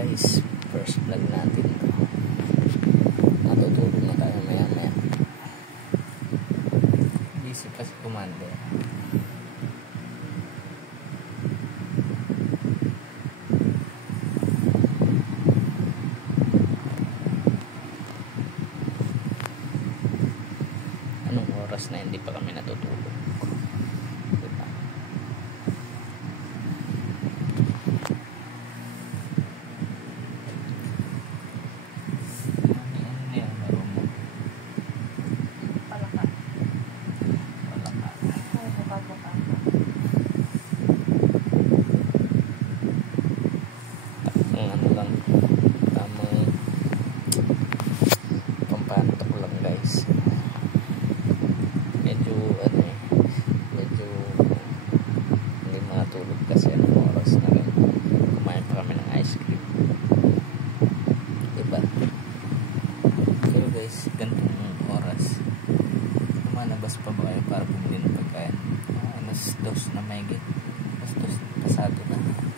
guys, first vlog natin ito. Natutulog na tayo maya maya. Busy pa si Commander. Anong oras na hindi pa kami natutulog? Diba? Kasi anong oras na rin kumain pa kami ng ice cream, diba? So guys, ganitong oras lumalabas pa ba kayo para bumili ng pagkain? Alas 2 na mahigit, alas 2 pasado na.